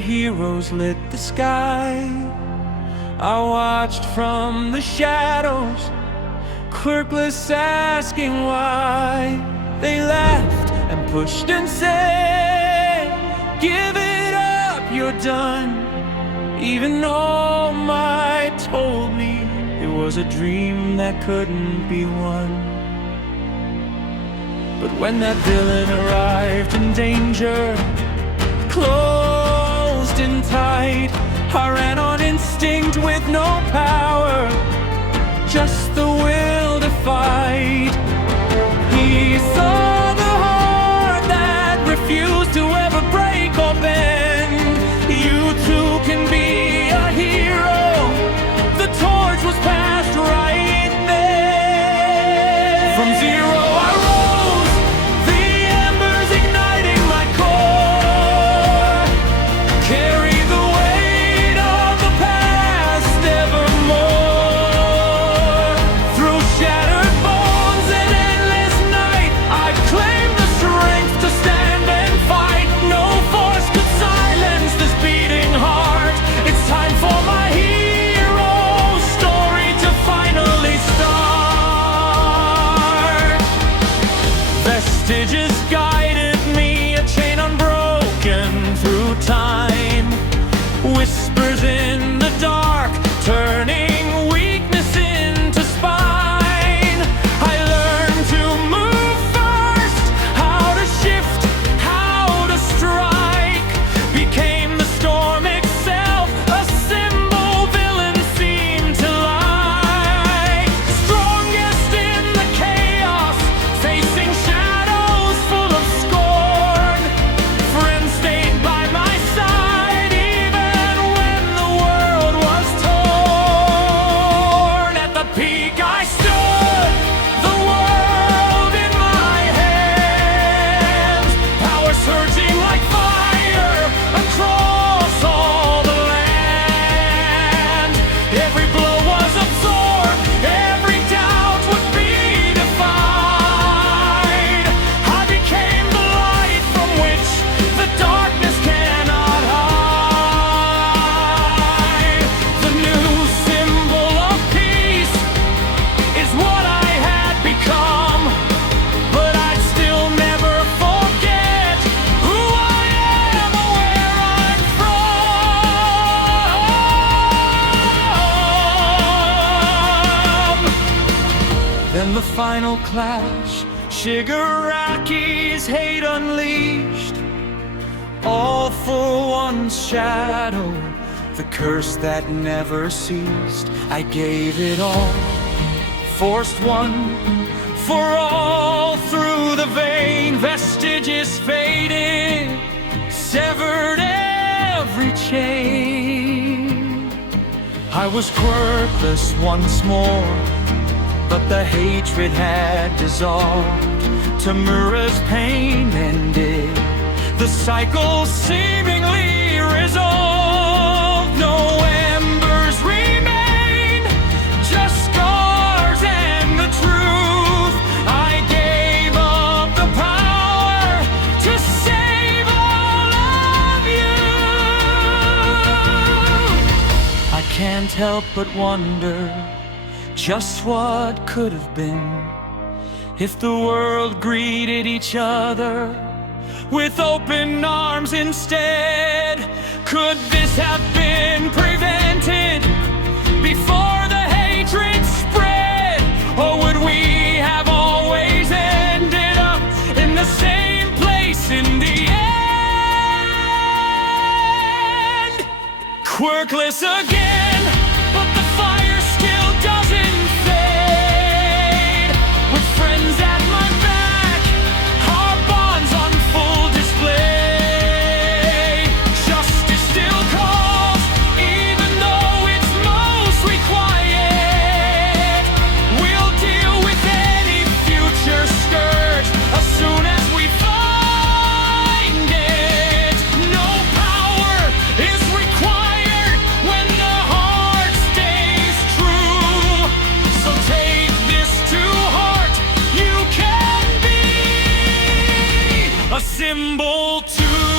heroes lit the sky. I watched from the shadows, quirkless, asking why. They laughed and pushed and said, "Give it up, you're done." Even All Might told me it was a dream that couldn't be won. But when that villain arrived in danger, closed in tight, I ran on instinct with no power, just the will to fight. He saw the heart that refused to ever break or bend. You too can be a hero. The torch was passed right there. From zero I rose, the embers igniting my core. Carry the weight of the past evermore. Through shattered bones and endless night, I claim the strength to stand and fight. No force could silence this beating heart. It's time for my hero story to finally start. Vestiges guided me, a chain unbroken through time. Whispers in the dark, turning weakness into spine. I learned to move first, how to shift, how to strike. Became the storm itself, a symbol villains seem to like. Strongest in the chaos, facing shadows full of scorn. Friends stayed by my side even when the world was torn. At the peak I stood, the world in my hands. Power surging like fire across all the land. Every blow was absorbed, every doubt would be defied. I became the light from which the darkness cannot hide. The new symbol of peace is what I had become, but I'd still never forget who I am or where I'm from. Then the final clash, Shigaraki's hate unleashed, all for one shadow, the curse that never ceased. I gave it all, forced one for all through the vein. Vestiges faded, severed every chain. I was quirkless once more, but the hatred had dissolved. Tamura's pain ended, the cycle seemingly resolved. No embers remained, just scars and the truth. I gave up the power to save all of you. I can't help but wonder just what could have been if the world greeted each other with open arms instead. Could this have been prevented before the hatred spread? Or would we have always ended up in the same place in the end? Quirkless again, but the fire still doesn't fade. With friends at my back, our bonds on full display. Justice still calls, even though it's mostly quiet. We'll deal with any future scourge as soon as we find it. No power is required when the heart stays true. So take this to heart, you can be a symbol too.